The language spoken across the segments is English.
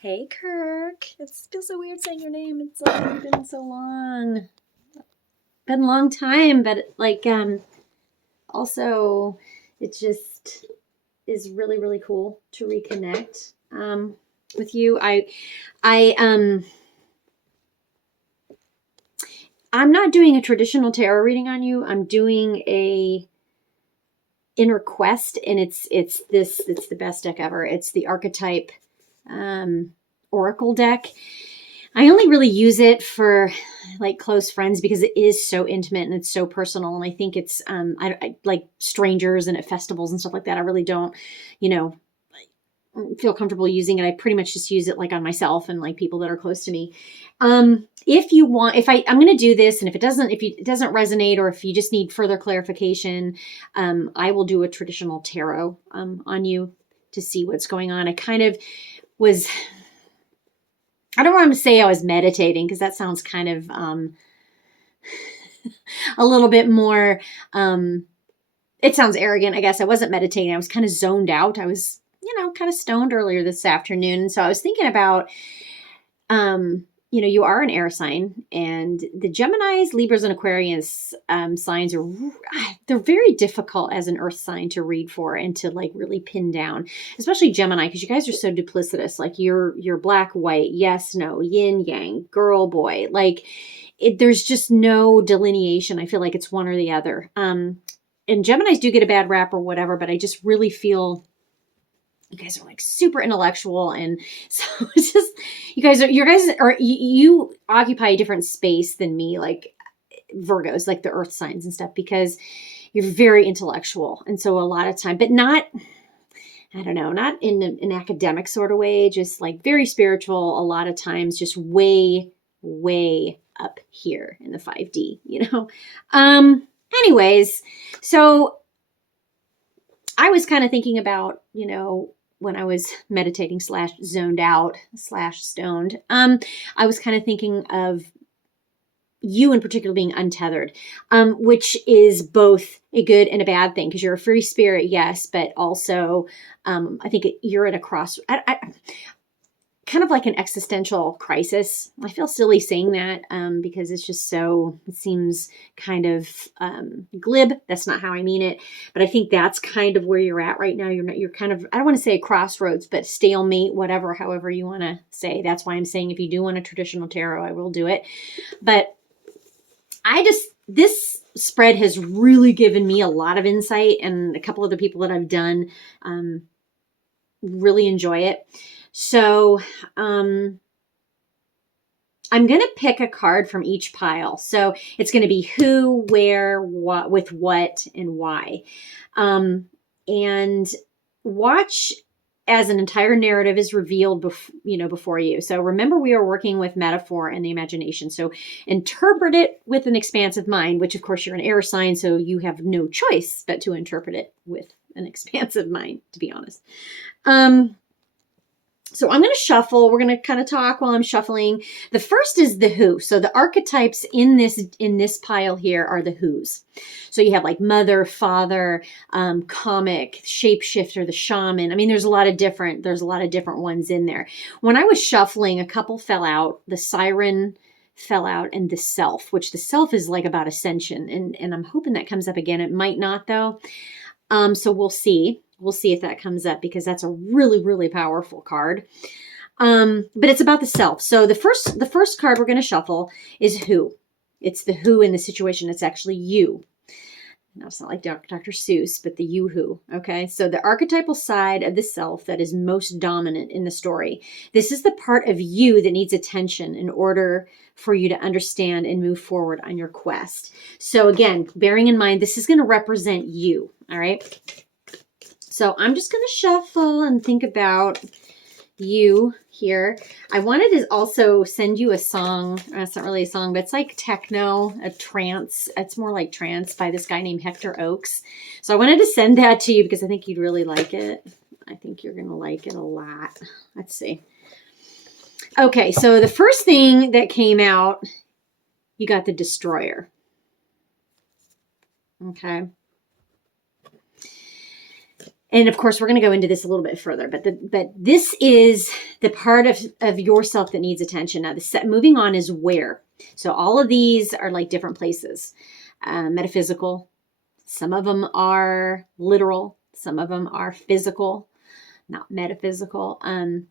Hey, Kirk. It feels so weird saying your name. It's like been so long. Been a long time, but also it just is really, really cool to reconnect with you. I I'm not doing a traditional tarot reading on you. I'm doing a inner quest, and it's the best deck ever. It's the archetype oracle deck. I only really use it for like close friends because it is so intimate and it's so personal. And I think it's, I like strangers and at festivals and stuff like that. I really don't, you know, feel comfortable using it. I pretty much just use it like on myself and like people that are close to me. If you want, I'm going to do this, and if it doesn't resonate, or if you just need further clarification, I will do a traditional tarot on you to see what's going on. I kind of was, I don't want to say I was meditating because that sounds kind of a little bit more, it sounds arrogant. I guess I wasn't meditating. I was kind of zoned out. I was, kind of stoned earlier this afternoon. So I was thinking about, you are an air sign, and the Geminis, Libras, and Aquarius signs they're very difficult as an earth sign to read for and to like really pin down, especially Gemini, because you guys are so duplicitous. Like you're black, white, yes, no, yin, yang, girl, boy. Like there's just no delineation. I feel like it's one or the other. And Geminis do get a bad rap or whatever, but I just really feel you guys are like super intellectual. And so it's just, you occupy a different space than me, like Virgos, like the earth signs and stuff, because you're very intellectual. And so a lot of time, but not, I don't know, not in an academic sort of way, just like very spiritual. A lot of times just way, way up here in the 5D, anyways, so I was kind of thinking about, when I was meditating / zoned out / stoned, I was kind of thinking of you in particular being untethered, which is both a good and a bad thing, because you're a free spirit, yes, but also I think you're at a cross, kind of like an existential crisis. I feel silly saying that because it's just it seems kind of glib. That's not how I mean it. But I think that's kind of where you're at right now. You're kind of, I don't want to say a crossroads, but stalemate, whatever, however you want to say. That's why I'm saying if you do want a traditional tarot, I will do it. But this spread has really given me a lot of insight, and a couple of the people that I've done really enjoy it. So I'm going to pick a card from each pile. So it's going to be who, where, what, with what, and why. And watch as an entire narrative is revealed before you. So remember, we are working with metaphor and the imagination. So interpret it with an expansive mind, which of course you're an air sign, so you have no choice but to interpret it with an expansive mind, to be honest. So I'm going to shuffle. We're going to kind of talk while I'm shuffling. The first is the who. So the archetypes in this pile here are the who's. So you have like mother, father, comic, shapeshifter, the shaman. I mean, there's a lot of different ones in there. When I was shuffling, a couple fell out. The siren fell out, and the self, which the self is like about ascension. And I'm hoping that comes up again. It might not though. So we'll see. We'll see if that comes up, because that's a really, really powerful card. But it's about the self. So the first card we're going to shuffle is who. It's the who in the situation. It's actually you. Now, it's not like Dr. Seuss, but the you who. Okay. So the archetypal side of the self that is most dominant in the story. This is the part of you that needs attention in order for you to understand and move forward on your quest. So again, bearing in mind, this is going to represent you. All right. So I'm just going to shuffle and think about you here. I wanted to also send you a song. It's not really a song, but it's like techno, a trance. It's more like trance by this guy named Hector Oaks. So I wanted to send that to you because I think you'd really like it. I think you're going to like it a lot. Let's see. Okay, so the first thing that came out, you got the Destroyer. Okay. And of course, we're going to go into this a little bit further, but this is the part of yourself that needs attention. Now, moving on is where. So all of these are like different places. Metaphysical. Some of them are literal. Some of them are physical, not metaphysical.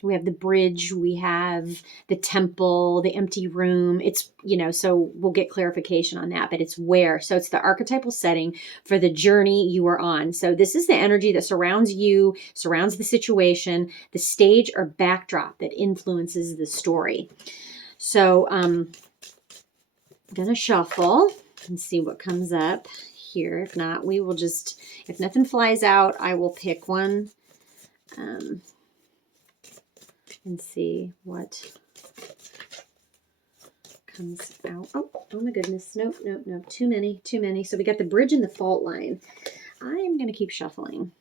We have the bridge. We have the temple, the empty room. It's, so we'll get clarification on that, but it's where. So it's the archetypal setting for the journey you are on. So this is the energy that surrounds you, surrounds the situation, the stage or backdrop that influences the story. So I'm going to shuffle and see what comes up here. If not, we will just, if nothing flies out, I will pick one and see what comes out. Oh my goodness. Nope. Too many. So we got the bridge and the fault line. I'm going to keep shuffling.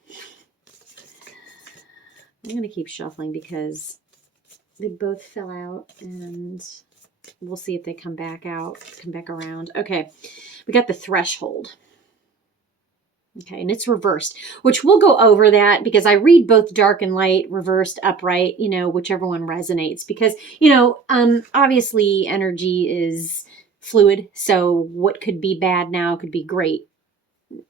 Because they both fell out, and we'll see if they come back around. Okay. We got the threshold. Okay, and it's reversed, which we'll go over that because I read both dark and light, reversed, upright, whichever one resonates. Because, obviously energy is fluid. So what could be bad now could be great,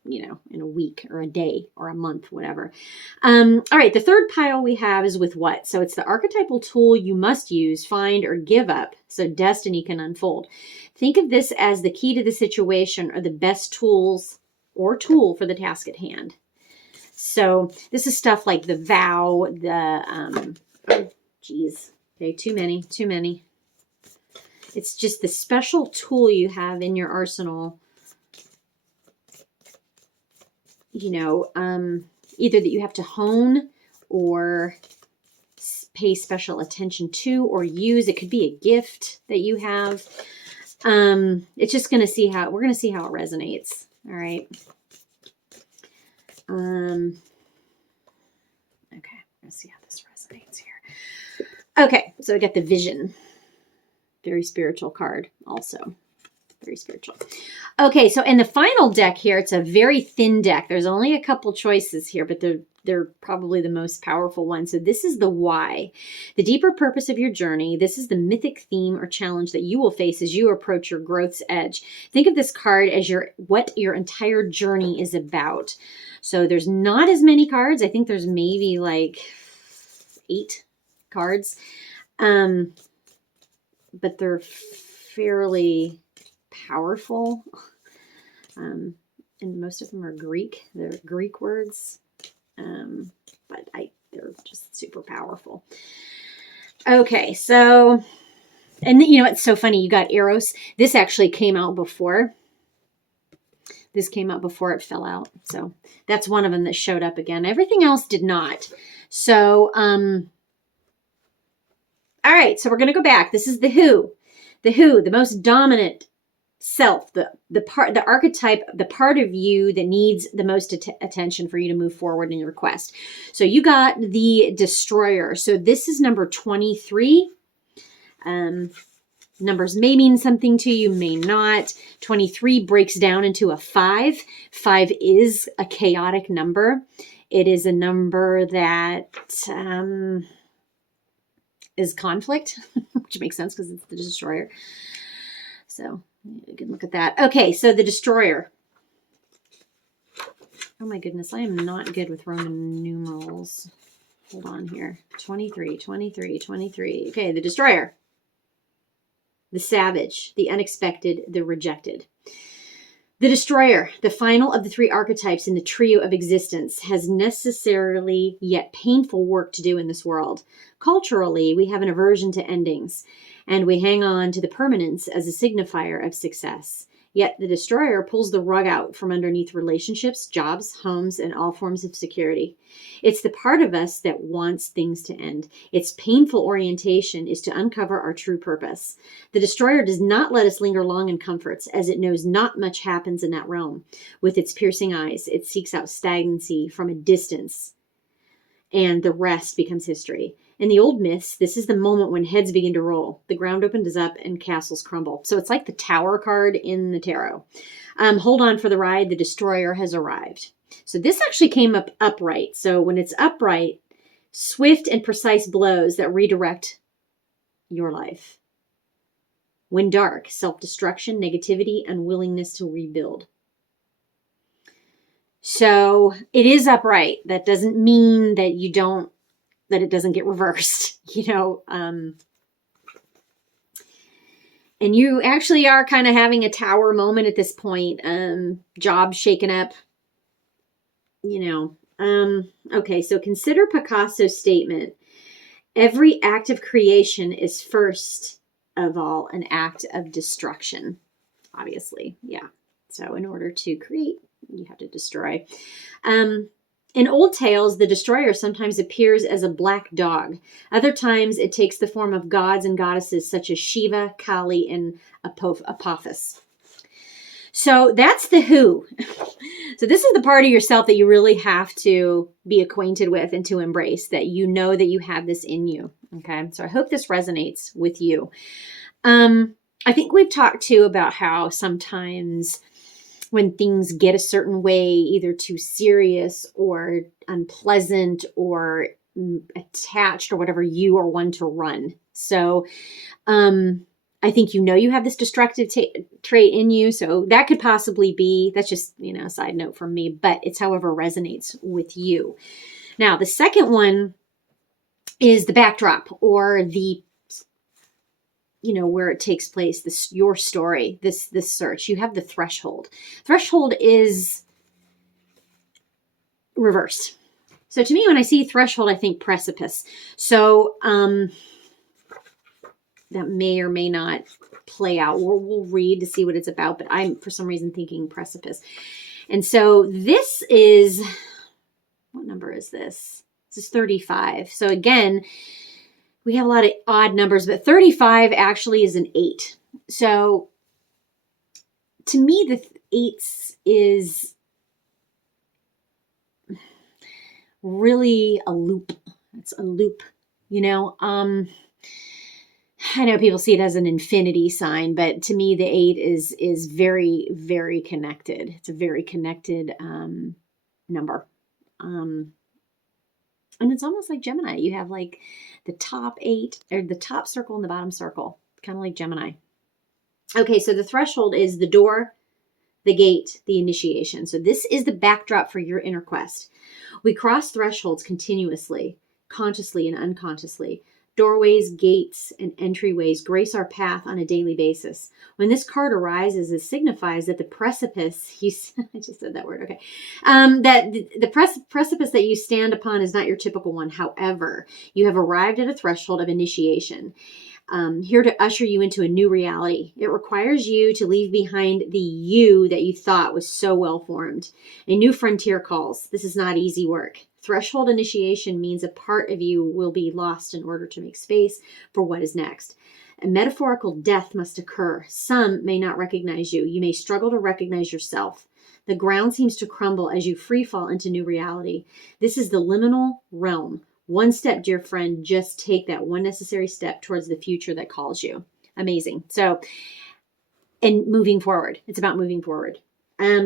in a week or a day or a month, whatever. All right, the third pile we have is with what? So it's the archetypal tool you must use, find, or give up so destiny can unfold. Think of this as the key to the situation or the best tool for the task at hand. So this is stuff like the vow, okay, too many. It's just the special tool you have in your arsenal, either that you have to hone or pay special attention to or use. It could be a gift that you have. It's just we're going to see how it resonates. All right. Okay. Let's see how this resonates here. Okay. So we got the vision. Very spiritual card also. Very spiritual. Okay. So in the final deck here, it's a very thin deck. There's only a couple choices here, but they're probably the most powerful one. So this is the why, the deeper purpose of your journey. This is the mythic theme or challenge that you will face as you approach your growth's edge. Think of this card as what your entire journey is about. So there's not as many cards. I think there's maybe like 8 cards, but they're fairly powerful. And most of them are Greek. They're Greek words. But they're just super powerful. Okay, so, and it's so funny. You got Eros. This actually came out before. This came out before it fell out. So that's one of them that showed up again. Everything else did not. So, all right. So we're going to go back. This is the who, the most dominant self, the archetype, the part of you that needs the most attention for you to move forward in your quest. So you got the destroyer. So this is number 23. Numbers may mean something to you, may not. 23 breaks down into a 5. 5 is a chaotic number. It is a number that is conflict, which makes sense because it's the destroyer. So you can look at that. Okay, so the destroyer. Oh my goodness, I am not good with Roman numerals. Hold on here. 23. Okay, the destroyer. The savage, the unexpected, the rejected. The destroyer, the final of the 3 archetypes in the trio of existence, has necessarily yet painful work to do in this world. Culturally, we have an aversion to endings, and we hang on to the permanence as a signifier of success. Yet the destroyer pulls the rug out from underneath relationships, jobs, homes, and all forms of security. It's the part of us that wants things to end. Its painful orientation is to uncover our true purpose. The destroyer does not let us linger long in comforts, as it knows not much happens in that realm. With its piercing eyes, it seeks out stagnancy from a distance, and the rest becomes history. In the old myths, this is the moment when heads begin to roll. The ground opens up and castles crumble. So it's like the Tower card in the tarot. Hold on for the ride. The destroyer has arrived. So this actually came up upright. So when it's upright, swift and precise blows that redirect your life. When dark, self-destruction, negativity, unwillingness to rebuild. So it is upright. That doesn't mean that that it doesn't get reversed, and you actually are kind of having a tower moment at this point. Job shaken up, Okay, so consider Picasso's statement. Every act of creation is first of all an act of destruction. Obviously, yeah. So in order to create, you have to destroy. In old tales, the destroyer sometimes appears as a black dog. Other times, it takes the form of gods and goddesses such as Shiva, Kali, and Apophis. So that's the who. So this is the part of yourself that you really have to be acquainted with and to embrace, that you know that you have this in you. Okay, so I hope this resonates with you. I think we've talked too about how sometimes when things get a certain way, either too serious or unpleasant or attached or whatever, you are one to run. So I think you have this destructive trait in you. So that could possibly be, that's just, a side note from me, but it's however resonates with you. Now, the second one is the backdrop, or the where it takes place, your story, this search. You have the threshold. Threshold is reversed. So to me, when I see threshold, I think precipice. So that may or may not play out. We'll read to see what it's about, but I'm for some reason thinking precipice. And so this is, what number is this? This is 35. So again, we have a lot of odd numbers, but 35 actually is an 8. So to me, the 8 is really a loop. It's a loop, I know people see it as an infinity sign, but to me, the 8 is very, very connected. It's a very connected number. And it's almost like Gemini. You have like the top 8, or the top circle and the bottom circle, kind of like Gemini. Okay, so the threshold is the door, the gate, the initiation. So this is the backdrop for your inner quest. We cross thresholds continuously, consciously and unconsciously. Doorways, gates, and entryways grace our path on a daily basis. When this card arises, it signifies that the precipice, I just said that word, okay, that the precipice that you stand upon is not your typical one. However, you have arrived at a threshold of initiation, here to usher you into a new reality. It requires you to leave behind the you that you thought was so well formed. A new frontier calls. This is not easy work. Threshold initiation means a part of you will be lost in order to make space for what is next. A metaphorical death must occur. Some may not recognize you. You may struggle to recognize yourself. The ground seems to crumble as you free fall into new reality. This is the liminal realm. One step, dear friend, just take that one necessary step towards the future that calls you. Amazing. So, and moving forward. It's about moving forward.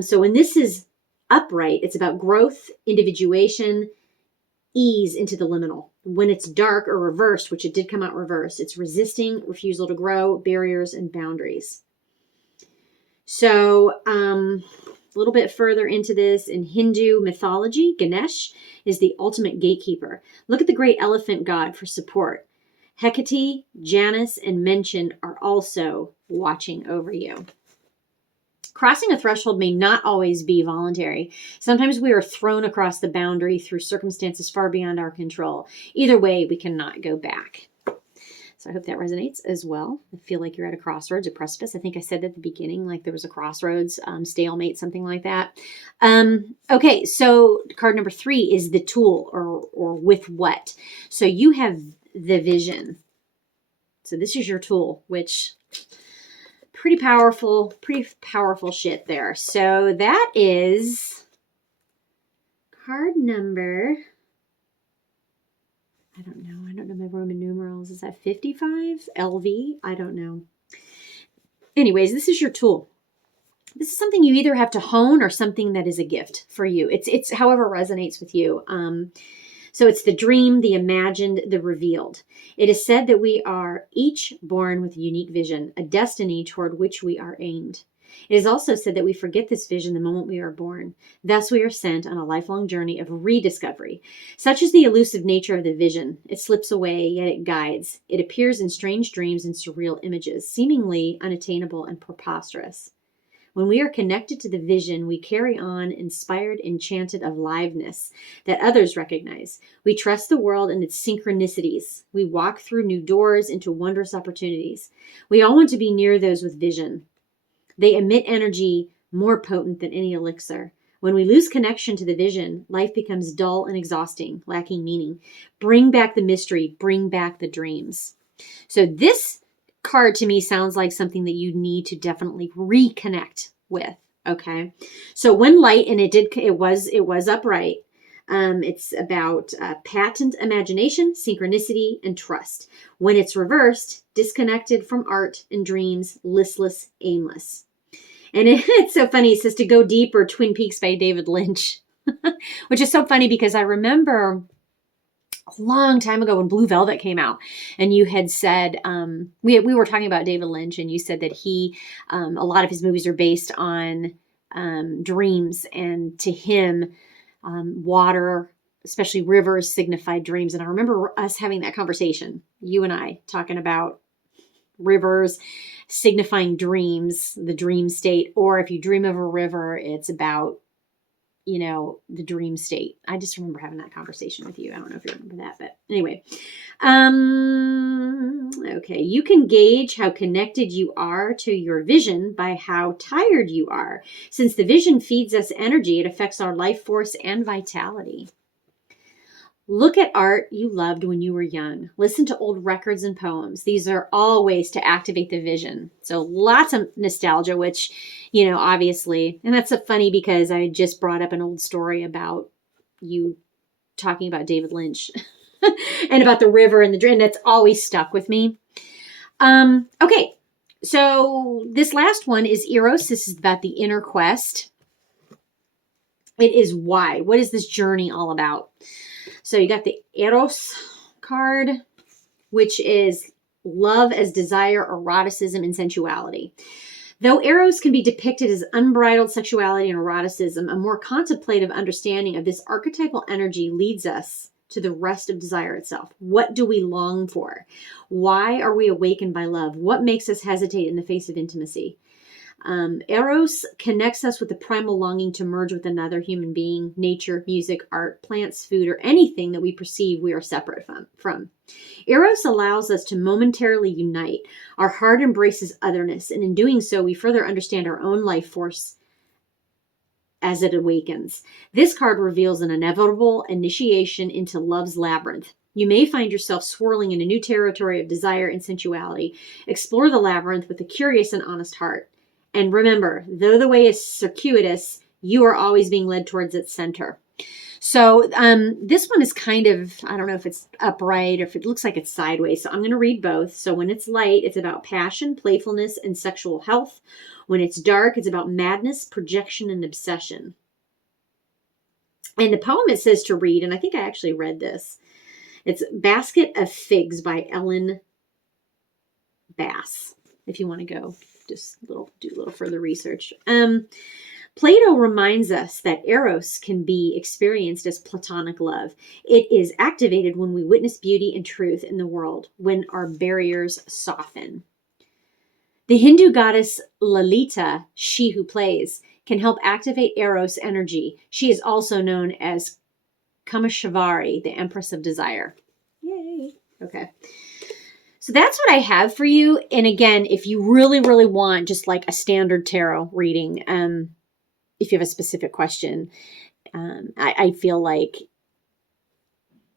So when this is upright, it's about growth, individuation, ease into the liminal. When it's dark or reversed, which it did come out reversed, it's resisting, refusal to grow, barriers, and boundaries. So a little bit further into this, in Hindu mythology, Ganesh is the ultimate gatekeeper. Look at the great elephant god for support. Hecate, Janus, and Mention are also watching over you. Crossing a threshold may not always be voluntary. Sometimes we are thrown across the boundary through circumstances far beyond our control. Either way, we cannot go back. So I hope that resonates as well. I feel like you're at a crossroads, a precipice. I think I said at the beginning, like there was a crossroads, stalemate, something like that. Okay, so card number 3 is the tool, or with what. So you have the vision. So this is your tool, which... pretty powerful shit there. So that is card number, I don't know my Roman numerals. Is that 55? LV? I don't know. Anyways, this is your tool. This is something you either have to hone or something that is a gift for you. It's however resonates with you. So it's the dream, the imagined, the revealed. It is said that we are each born with a unique vision, a destiny toward which we are aimed. It is also said that we forget this vision the moment we are born. Thus, we are sent on a lifelong journey of rediscovery. Such is the elusive nature of the vision. It slips away, yet it guides. It appears in strange dreams and surreal images, seemingly unattainable and preposterous. When we are connected to the vision, we carry on inspired, enchanted aliveness that others recognize. We trust the world and its synchronicities. We walk through new doors into wondrous opportunities. We all want to be near those with vision. They emit energy more potent than any elixir. When we lose connection to the vision, life becomes dull and exhausting, lacking meaning. Bring back the mystery. Bring back the dreams. So this card to me sounds like something that you need to definitely reconnect with. Okay. So when light, and it was upright. It's about patent imagination, synchronicity, and trust. When it's reversed, disconnected from art and dreams, listless, aimless. And it's so funny. It says to go deeper, Twin Peaks by David Lynch, which is so funny because I remember a long time ago when Blue Velvet came out, and you had said, we were talking about David Lynch, and you said that he, a lot of his movies are based on dreams, and to him, water, especially rivers, signified dreams. And I remember us having that conversation, you and I, talking about rivers signifying dreams, the dream state, or if you dream of a river, it's about, the dream state. I just remember having that conversation with you. I don't know if you remember that, but anyway. Okay. You can gauge how connected you are to your vision by how tired you are. Since the vision feeds us energy, it affects our life force and vitality. Look at art you loved when you were young. Listen to old records and poems. These are all ways to activate the vision. So lots of nostalgia, which, obviously, and that's so funny because I just brought up an old story about you talking about David Lynch and about the river and the dream. That's always stuck with me. Okay, so this last one is Eros. This is about the inner quest. It is why. What is this journey all about? So you got the Eros card, which is love as desire, eroticism, and sensuality. Though Eros can be depicted as unbridled sexuality and eroticism, a more contemplative understanding of this archetypal energy leads us to the rest of desire itself. What do we long for? Why are we awakened by love? What makes us hesitate in the face of intimacy? Eros connects us with the primal longing to merge with another human being, nature, music, art, plants, food, or anything that we perceive we are separate from. Eros allows us to momentarily unite. Our heart embraces otherness, and in doing so, we further understand our own life force as it awakens. This card reveals an inevitable initiation into love's labyrinth. You may find yourself swirling in a new territory of desire and sensuality. Explore the labyrinth with a curious and honest heart. And remember, though the way is circuitous, you are always being led towards its center. So this one is kind of, I don't know if it's upright or if it looks like it's sideways. So I'm going to read both. So when it's light, it's about passion, playfulness, and sexual health. When it's dark, it's about madness, projection, and obsession. And the poem it says to read, and I think I actually read this. It's Basket of Figs by Ellen Bass, if you want to go. Just do a little further research. Plato reminds us that Eros can be experienced as platonic love. It is activated when we witness beauty and truth in the world, when our barriers soften. The Hindu goddess Lalita, she who plays, can help activate Eros energy. She is also known as Kameshvari, the Empress of Desire. Yay. Okay. So that's what I have for you. And again, if you really, really want just like a standard tarot reading, if you have a specific question, I feel like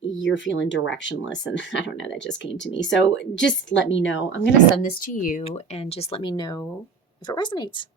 you're feeling directionless. And I don't know, that just came to me. So just let me know. I'm going to send this to you and just let me know if it resonates.